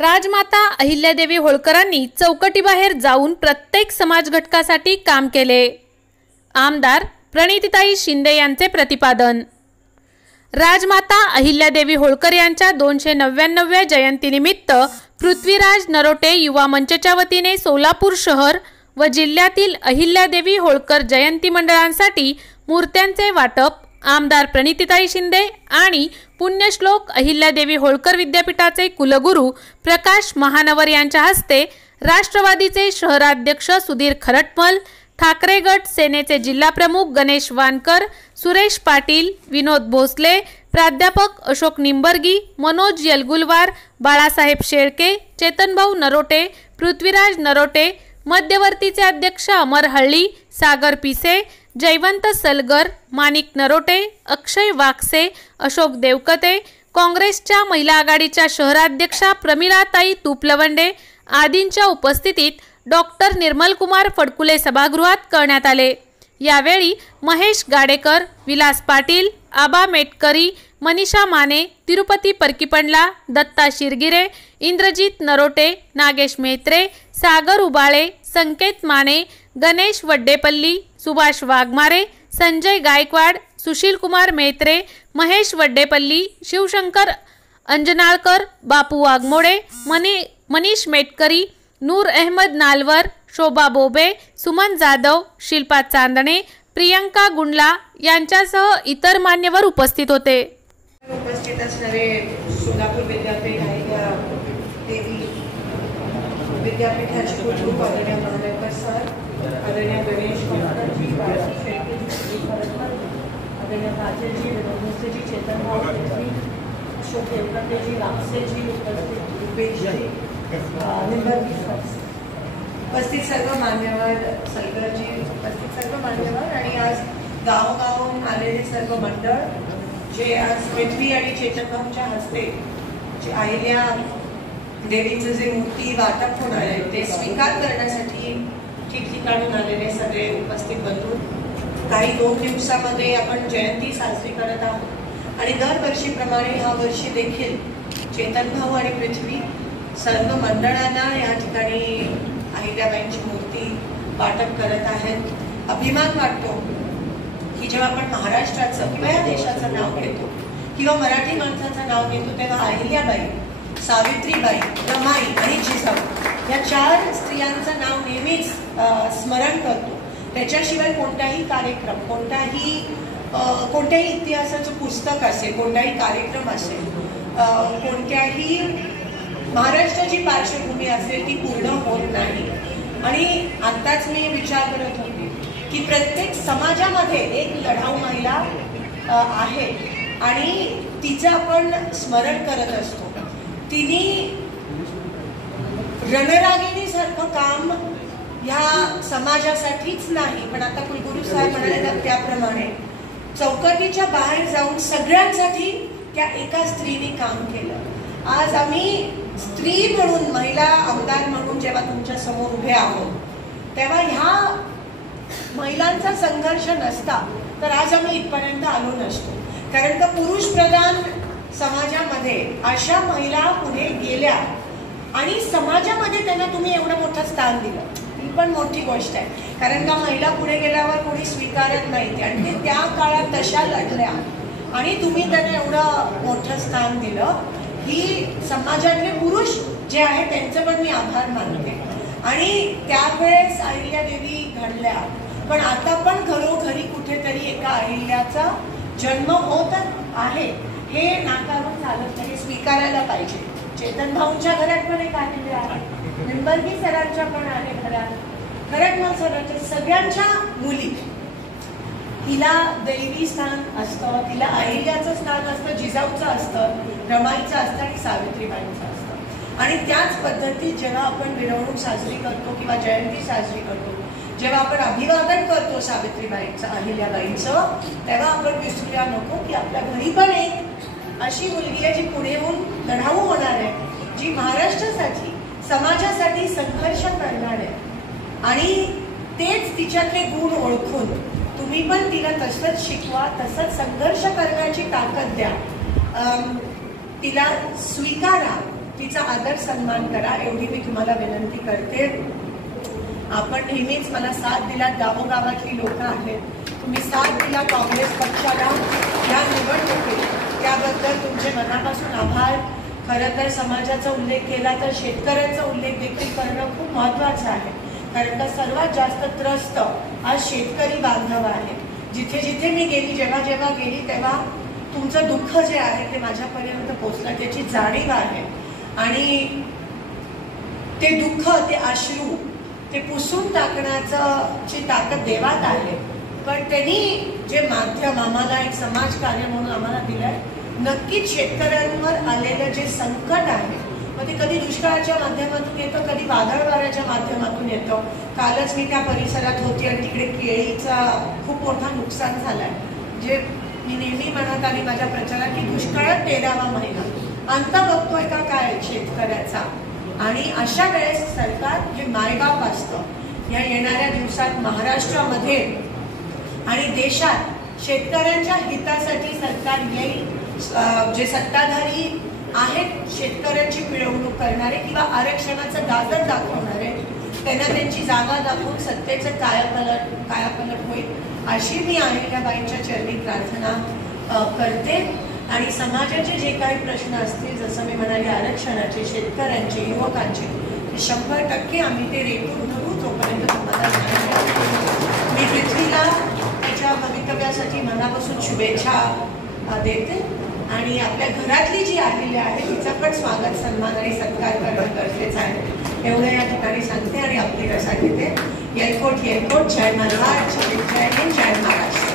राजमाता अहिल्यादेवी होळकरांनी चौकटीबाहेर जाऊन प्रत्येक समाज घटकासाठी काम केले. आमदार प्रणितीताई शिंदे यांचे प्रतिपादन. राजमाता अहिल्यादेवी होळकर यांच्या 299व्या जयंतीनिमित्त पृथ्वीराज नरोटे युवा मंचच्या वतीने सोलापूर शहर व जिल्ह्यातील अहिल्यादेवी होळकर जयंती मंडळांसाठी मूर्त्यांचे वाटप आमदार प्रणितीताई शिंदे आणि पुण्यश्लोक अहिल्यादेवी होळकर विद्यापीठाचे कुलगुरू प्रकाश महानवर यांच्या हस्ते राष्ट्रवादीचे शहराध्यक्ष सुधीर खरटमल, ठाकरे गट सेनेचे जिल्हाप्रमुख गणेश वानकर, सुरेश पाटील, विनोद भोसले, प्राध्यापक अशोक निंबर्गी, मनोज यलगुलवार, बाळासाहेब शेळके, चेतनभाऊ नरोटे, पृथ्वीराज नरोटे, मध्यवर्तीचे अध्यक्ष अमर हळ्ळी, सागर पिसे, जयवंत सलगर, माणिक नरोटे, अक्षय वाकसे, अशोक देवकते, काँग्रेसच्या महिला आघाडीच्या शहराध्यक्षा प्रमिलाताई तुपलवंडे आदींच्या उपस्थितीत डॉक्टर निर्मलकुमार फडकुले सभागृहात करण्यात आले. यावेळी महेश गाडेकर, विलास पाटील, आबा मेटकरी, मनीषा माने, तिरुपती परकीपंडला, दत्ता शिरगिरे, इंद्रजित नरोटे, नागेश मेहत्रे, सागर उबाळे, संकेत माने, गणेश वड्डेपल्ली, सुभाष वाघमारे, संजय गायकवाड, सुशील कुमार मेहत्रे, महेश वड्डेपल्ली, शिवशंकर अंजनाळकर, बापू वाघमोडे, मनीष मेटकरी, नूर अहमद नालवर, शोभा बोबे, सुमन जाधव, शिल्पा चांदणे, प्रियंका गुंडला यांच्यासह इतर मान्यवर उपस्थित होते. उपस्थित असणारे सोलापूर विद्यापीठ देवी विद्यापीठाचे कुलगुरू आदरणीय महानकर सर, आदरणीय गणेश वानकरजी, बाळासाहेब शेळकेजी, आदरणीय काजलजी, विनोदजी, चेतनभाऊ नरोटे, अशोक देवकतेजी, वाकसेजी, उपस्थित रुपेशजी, निंबर्गी उपस्थित सर्व मान्यवर, सलगरजी, उपस्थित सर्व मान्यवर आणि आज गावोगावून आलेले सर्व मंडळ जे आज पृथ्वी आणि चेतनभाऊंच्या हस्ते जे अहिल्या देवीचं जे मूर्ती वाटप होणार आहे ते स्वीकार करण्यासाठी ठिकठिकाणून आलेले सगळे उपस्थित बंधू. काही 2 दिवसामध्ये आपण जयंती साजरी करत आहोत आणि दरवर्षीप्रमाणे ह्या वर्षी देखील चेतनभाऊ आणि पृथ्वी सर्व मंडळांना या ठिकाणी अहिल्याबाईंची मूर्ती वाटप करत आहेत. अभिमान वाटतो की जेव्हा आपण महाराष्ट्राचं किंवा या देशाचं नाव घेतो किंवा मराठी माणसाचं नाव घेतो तेव्हा अहिल्याबाई, सावित्रीबाई, रमाई आणि जिजाऊ या 4 स्त्रियांचं नाव नेहमीच स्मरण करतो. त्याच्याशिवाय कोणताही कार्यक्रम, कोणत्याही इतिहासाचं पुस्तक असेल, कोणताही कार्यक्रम असेल, कोणत्याही महाराष्ट्राची पार्श्वभूमी असेल ती पूर्ण होत नाही. आणि आत्ताच मी विचार करत होते की प्रत्येक समाजामध्ये एक लढाऊ महिला आहे आणि तिचं आपण स्मरण करत असतो. तिने रणरागिणीसारखं काम ह्या समाजासाठीच नाही, पण आता कुलगुरू साहेब म्हणाले त्याप्रमाणे चौकटीच्या बाहेर जाऊन सगळ्यांसाठी त्या एका स्त्रीने काम केलं. आज आम्ही स्त्री म्हणून, महिला आमदार म्हणून जेव्हा तुमच्या समोर उभे आहोत तेव्हा ह्या महिलांचा संघर्ष नसता तर आज आम्ही इथपर्यंत आलो नसतो. कारण का पुरुष प्रधान समाजामध्ये अशा महिला पुढे गेल्या आणि समाजामध्ये त्यांना तुम्ही एवढं मोठं स्थान दिलं, ही पण मोठी गोष्ट आहे. कारण का महिला पुढे गेल्यावर कोणी स्वीकारत नाही आणि ते त्या काळात तशा लढल्या आणि तुम्ही त्यांना एवढं मोठं स्थान दिलं. ही समाजातले पुरुष जे आहे त्यांचं पण मी आभार मानते. आणि त्यावेळेस अहिल्यादेवी घडल्या, पण आता पण घरोघरी कुठेतरी एका अहिल्याचा जन्म होत आहे. हे नाकारून चालत नाही, स्वीकारायला पाहिजे. चेतनभाऊंच्या घरात पण एक अहिल्या आहे, निंबर्गी सरांच्या पण आहे घरात, खरटमल सरांच्या, सगळ्यांच्या मुली. तिला दैवी स्थान असतं, तिला अहिल्याचं स्थान असतं, जिजाऊचं असतं, रमाईचं असतं आणि सावित्रीबाईंचं असतं. आणि त्याच पद्धतीत जेव्हा आपण मिरवणूक साजरी करतो किंवा जयंती साजरी करतो, जेव्हा आपण अभिवादन करतो सावित्रीबाईंचं, अहिल्याबाईंचं, तेव्हा आपण विसरूया नको की आपल्या घरी पण एक अशी मुलगी आहे जी पुढे होऊन लढाऊ होणार आहे, जी महाराष्ट्रासाठी, समाजासाठी संघर्ष करणार आहे. आणि तेच तिच्यातले गुण ओळखून तुम्ही पण तिला तसंच शिकवा, तसंच संघर्ष करण्याची ताकद द्या, तिला स्वीकारा. तिचा आदर सन्मान करा, एवढी मी तुम्हाला विनंती करते. आपण नेहमीच मला साथ दिला, गावोगावातली लोक आहेत, तुम्ही साथ दिला काँग्रेस पक्षाला या निवडणुकीत, त्याबद्दल तुमचे मनापासून आभार. खरं तर समाजाचा उल्लेख केला तर शेतकऱ्यांचा उल्लेख देखील करणं खूप महत्त्वाचं आहे, कारण का सर्वात जास्त त्रस्त आज शेतकरी बांधव आहे. जिथे जिथे मी गेली, जेव्हा जेव्हा गेली, तेव्हा तुमचं दुःख जे आहे ते माझ्यापर्यंत पोचलं, त्याची जाणीव आहे. आणि ते दुःख, ते अश्रू, ते पुसून टाकण्याचं ची ताकद देवात आहे. पण त्यांनी जे माध्यम आम्हाला एक समाजकार्य म्हणून आम्हाला दिलंय, नक्कीच शेतकऱ्यांवर आलेलं जे संकट आहे, मग ते कधी दुष्काळाच्या माध्यमातून येतं, कधी वादळ वाऱ्याच्या माध्यमातून येतं. कालच मी त्या परिसरात होती आणि तिकडे केळीचा खूप मोठा नुकसान झालाय. जे मी नेहमी म्हणत आली माझ्या प्रचारात की दुष्काळात 13वा महिना अंत बघतोय का काय शेतकऱ्याचा. आणि अशा वेळेस सरकार जे मायबाप असतं, या येणाऱ्या दिवसात महाराष्ट्रामध्ये आणि देशात शेतकऱ्यांच्या हितासाठी सरकार येईल. जे सत्ताधारी आहेत शेतकऱ्यांची पिळवणूक करणारे किंवा आरक्षणाचं गाजर दाखवणारे, त्यांना त्यांची जागा दाखवून सत्तेचं कायापलट होईल, अशी मी अहिल्याबाईंच्या चरणी प्रार्थना करते. आणि समाजाचे जे काही प्रश्न असतील, जसं मी म्हणाले आरक्षणाचे, शेतकऱ्यांचे, युवकांचे, 100% आम्ही ते रेटून धरू. तोपर्यंत तुम्हाला मी पृथ्वीला त्याच्या भवितव्यासाठी मनापासून शुभेच्छा देते. आणि आपल्या घरातली जी अहिल्या आहे तिचं पण स्वागत, सन्मान आणि सत्कार करणं गरजेचं आहे, एवढं या ठिकाणी सांगते. आणि आपली रसा घेते. येलकोट येलकोट, जय मल्हार, जय हिंद, जय महाराष्ट्र.